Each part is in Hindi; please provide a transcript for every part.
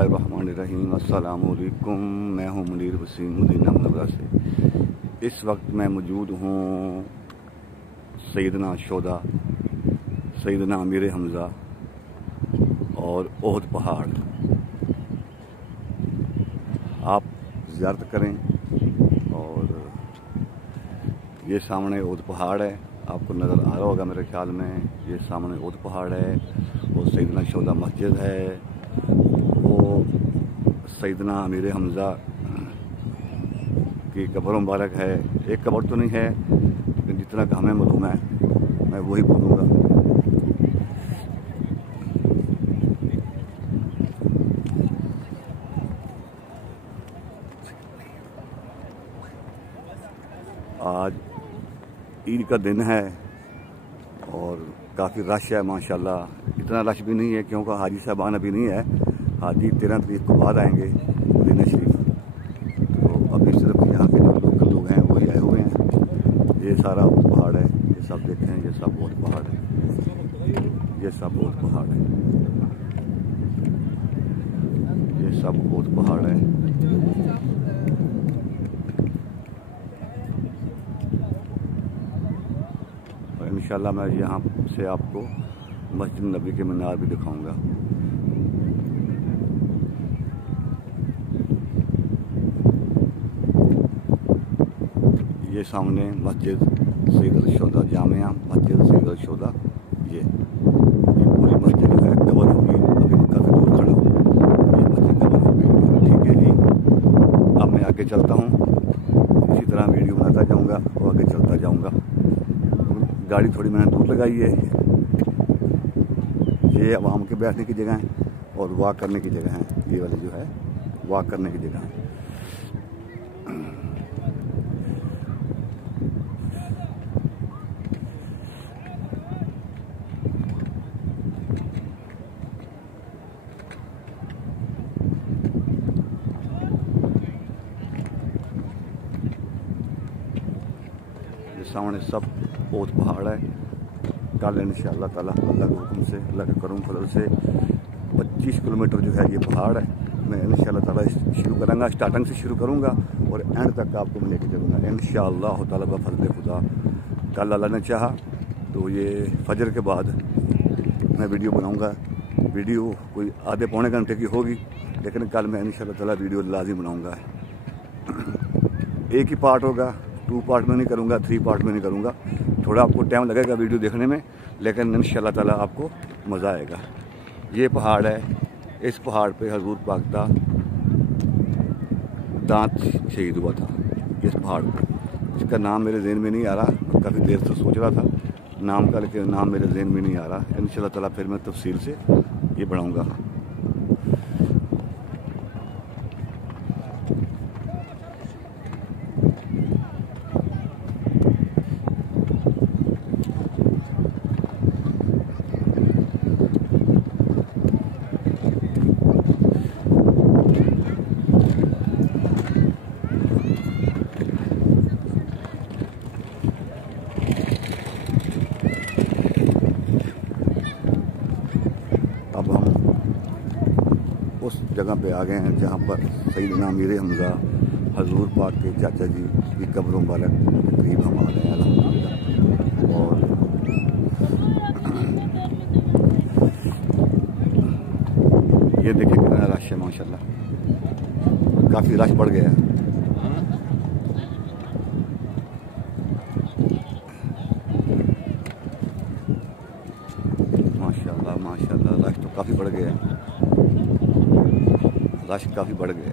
बिस्मिल्लाहिर्रहमानिर्रहीम। अस्सलामुअलैकुम। मैं हूँ मुनीर वसीम मदीना मुनव्वरा से। इस वक्त मैं मौजूद हूँ सैयदना शोदा सैयदना अमीर हमज़ा और ओहद पहाड़। आप ज़ियारत करें। और ये सामने ओहद पहाड़ है, आपको नज़र आ रहा होगा मेरे ख्याल में। ये सामने ओहद पहाड़ है, वो सैयदना शोदा मस्जिद है, वो सैयदना अमीर हमज़ा की कब्र मुबारक है। एक कब्र तो नहीं है, लेकिन जितना कि हमें मालूम है मैं वही बोलूँगा। आज ईद का दिन है और काफ़ी रश है माशाल्लाह। इतना रश भी नहीं है क्योंकि हाजी साहबान अभी नहीं है, हाजी 13 तारीख को बाद आएंगे मदीना शरीफ। तो अभी सिर्फ यहाँ के जो लोकल लोग हैं वही आए हुए हैं। ये सारा ओहद पहाड़ है, ये सब देखें, ये सब ओहद पहाड़ है, ये सब ओहद पहाड़ है, ये सब ओहद पहाड़ है। इंशाल्लाह मैं यहाँ से आपको मस्जिद नबी के मीनार भी दिखाऊंगा। ये सामने मस्जिद सैयद शोदा जामिया, मस्जिद सैयद शोदा। ये पूरी मस्जिद जो है कवर होगी। अभी मैं काफ़ी दूर खड़ा हूँ, ये मस्जिद कवर होगी। ठीक है जी, अब मैं आगे चलता हूँ, इसी तरह वीडियो बनाता जाऊँगा और आगे चलता जाऊँगा। गाड़ी थोड़ी मैंने दूर लगाई है। ये आवाम के बैठने की जगह है और वॉक करने की जगह है। ये वाली जो है वॉक करने की जगह है। ये सामने सब ओहद पहाड़ है। कल इंशाअल्लाह ताला अल्लाह के हुक्म से, अल्लाह के करम फजल से 25 किलोमीटर जो है ये पहाड़ है। मैं इंशाअल्लाह ताला शुरू करूँगा, स्टार्टिंग से शुरू करूँगा और एंड तक आपको मैं लेके चलूँगा इंशाअल्लाह ताला बफज़ल खुदा। कल अल्लाह ने चाहा तो ये फजर के बाद मैं वीडियो बनाऊँगा। वीडियो कोई आधे पौने घंटे की होगी, लेकिन कल मैं इंशाअल्लाह ताला वीडियो लाजिम बनाऊँगा। एक ही पार्ट होगा, 2 पार्ट में नहीं करूँगा, 3 पार्ट में नहीं करूँगा। थोड़ा आपको टाइम लगेगा वीडियो देखने में, लेकिन इंशाअल्लाह ताला आपको मज़ा आएगा। ये पहाड़ है, इस पहाड़ पे हजूर पाक का दांत शहीद हुआ था। इस पहाड़ पर, इसका नाम मेरे ज़हन में नहीं आ रहा, काफ़ी देर से सोच रहा था नाम का, लेकिन नाम मेरे ज़हन में नहीं आ रहा। इंशाअल्लाह ताला फिर मैं तफसील से ये बढ़ाऊँगा। अब हम उस जगह पे आ गए हैं जहाँ पर सैयदना अमीर हमज़ा हजूर पाक के चाचा जी की कब्र मुबारक के करीब हम आ गए हैं अल्हम्दुलिल्लाह। और ये देखिए कितना रश है माशाल्लाह, काफ़ी रश बढ़ गया है। माशाल्लाह माशाल्लाह, रश तो काफ़ी बढ़ गया है, रश काफ़ी बढ़ गया।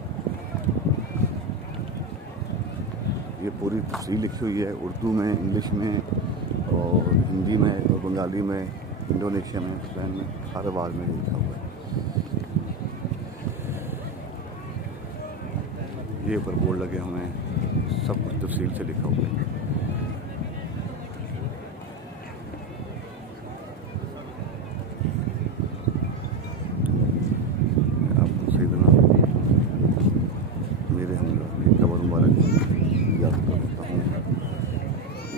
ये पूरी तफसील लिखी हुई है उर्दू में, इंग्लिश में और हिंदी में और बंगाली में, इंडोनेशिया में, स्पेन में, हर बार में लिखा हुआ है। ये ऊपर बोर्ड लगे हुए हैं, सब कुछ तफसील से लिखा हुआ है।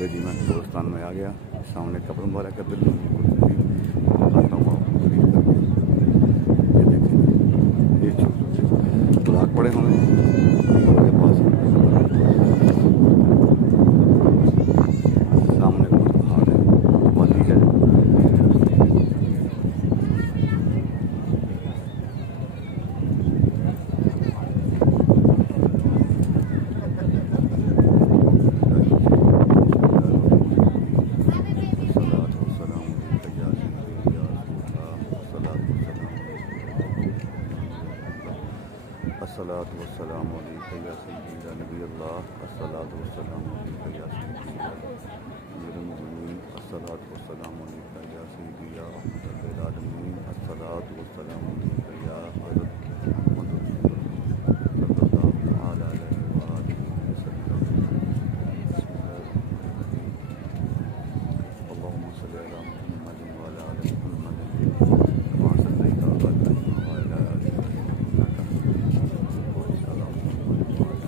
जी मैं हिंदुस्तान में आ गया, सामने कब्र मुबारक है, बिल्कुल आता हूँ आपको। ये देखिए, ये रसूलल्लाह अस्सलातु वस्सलामु अलैका या सय्यदी अमीरुल मोमिनीन अस्सलातु वस्सलामु अलैका या सय्यदी या रहमतल लिल आलमीन अस्सलातु वस्सलामु अलैका या हज़रत मुहम्मद सल्लल्लाहु तआला अलैहि व आलिहि वसल्लम। अल्लाहुम्मा सल्लि अला मुहम्मद व अला आलि मुहम्मद कमा सल्लैता अला इब्राहीम व अला आलि इब्राहीम इन्नका हमीदुम मजीद व बारिक अला मुहम्मद व अला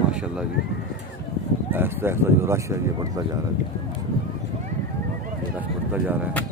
माशाल्लाह जी। ऐसा ऐसा जो रश है ये बढ़ता जा रहा है, ये रश बढ़ता जा रहा है।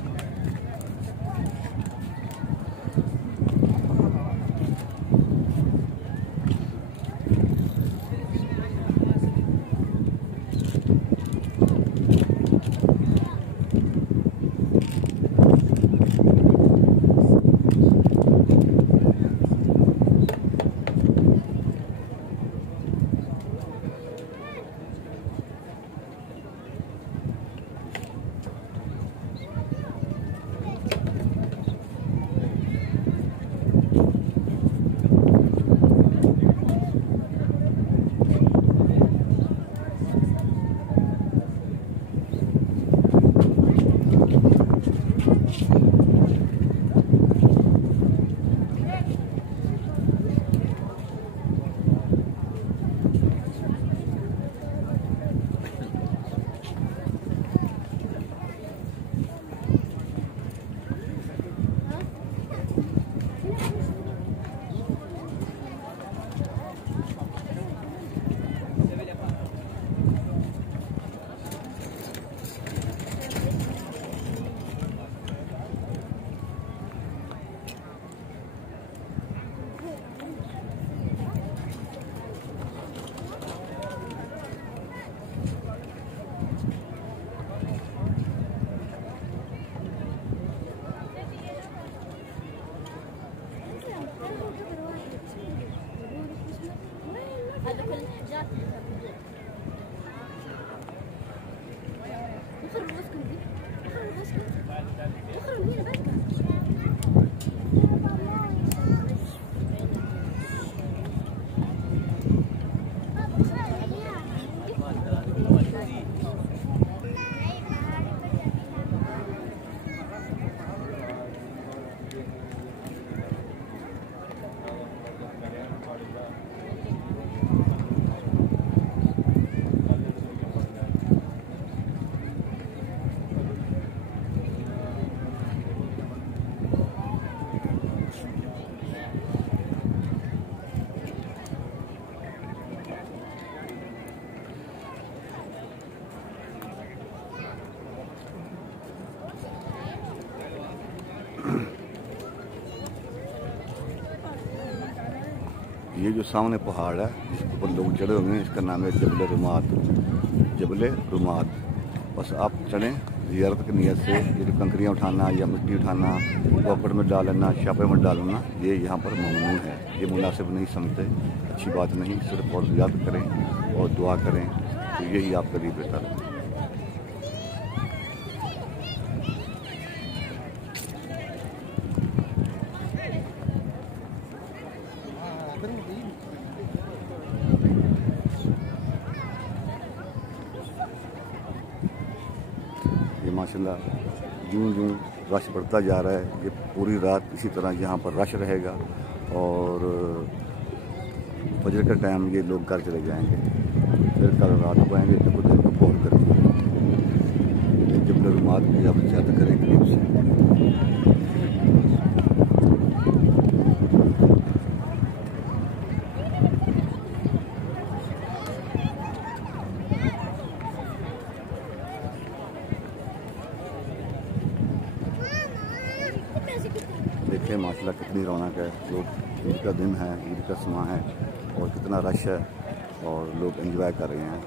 ये जो सामने पहाड़ है जिसके ऊपर लोग चढ़े हुए हैं, इसका नाम है जबल रुमात। जबल रुमात। बस आप चढ़ें ज़ियारत की नीयत से। ये जो कंकरियाँ उठाना या मिट्टी उठाना, पॉकेट में डालना, छापे में डालना, ये यहाँ पर ममनू है। ये मुनासिब नहीं समझते, अच्छी बात नहीं। सिर्फ और ज़ियारत करें और दुआ करें, तो यही आपके लिए बेहतर है। ये माशाल्लाह यूं यूं रश बढ़ता जा रहा है। ये पूरी रात इसी तरह यहाँ पर रश रहेगा और फजर का टाइम ये लोग घर चले जाएंगे, फिर कल रात को आएंगे तो दिन को फोन करके जब मालूमात की आप ज्यादा करें करीब से। देखिए माशाल्लाह कितनी रौनक है, लोग ईद का दिन है, ईद का समय है और कितना रश है और लोग एंजॉय कर रहे हैं।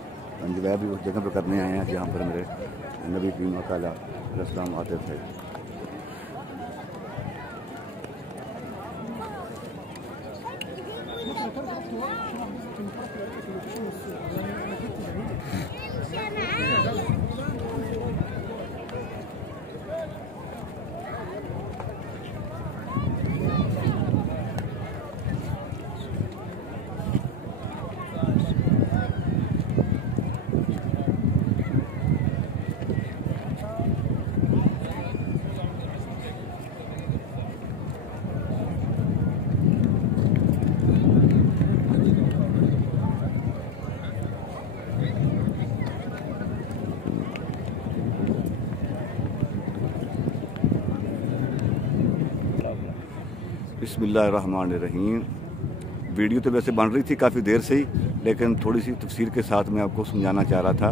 एंजॉय भी उस जगह पर करने आए हैं जहाँ पर मेरे नबी करीम अलैहिस्सलाम आते थे। बिस्मिल्लाहिर्रहमानिर्रहीम। वीडियो तो वैसे बन रही थी काफ़ी देर से ही, लेकिन थोड़ी सी तफसीर के साथ मैं आपको समझाना चाह रहा था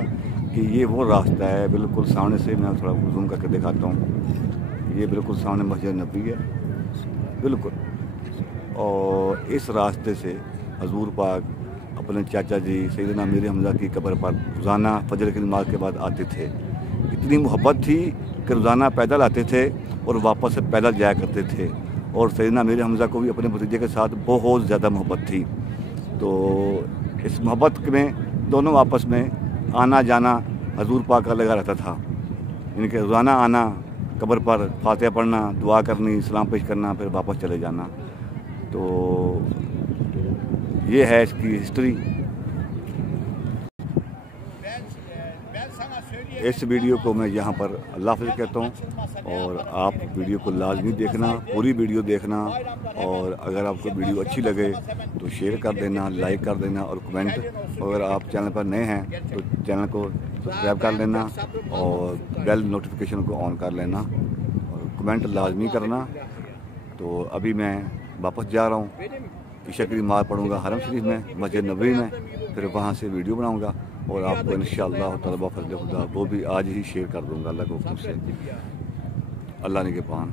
कि ये वो रास्ता है, बिल्कुल सामने से मैं थोड़ा जूम करके दिखाता हूँ। ये बिल्कुल सामने मस्जिद नबी है बिल्कुल, और इस रास्ते से हजूर पाक अपने चाचा जी सैयदना मीर हमज़ा की कब्र पर रोज़ाना फजर की नमाज के बाद आते थे। इतनी मोहब्बत थी कि रोज़ाना पैदल आते थे और वापस से पैदल जाया करते थे, और सैयदना मीर हमज़ा को भी अपने भतीजे के साथ बहुत ज़्यादा मोहब्बत थी। तो इस मोहब्बत में दोनों आपस में आना जाना हजूर पाक का लगा रहता था। इनके रोज़ाना आना, कब्र पर फातिहा पढ़ना, दुआ करनी, सलाम पेश करना, फिर वापस चले जाना। तो ये है इसकी हिस्ट्री। इस वीडियो को मैं यहाँ पर अल्लाह हाफ़िज़ कहता हूँ, और आप वीडियो को लाजमी देखना, पूरी वीडियो देखना, और अगर आपको वीडियो अच्छी लगे तो शेयर कर देना, लाइक कर देना और कमेंट। अगर आप चैनल पर नए हैं तो चैनल को सब्सक्राइब कर लेना और बेल नोटिफिकेशन को ऑन कर लेना और कमेंट लाजमी करना। तो अभी मैं वापस जा रहा हूँ, ईशा की नमाज़ पढ़ूँगा हरम शरीफ में, मस्जिद नबवी में, फिर वहाँ से वीडियो बनाऊँगा और आपको इंशाअल्लाह तआला फज़ल खुदा वो भी आज ही शेयर कर दूँगा अल्लाह के हुक्म से। अल्लाह निगहबान।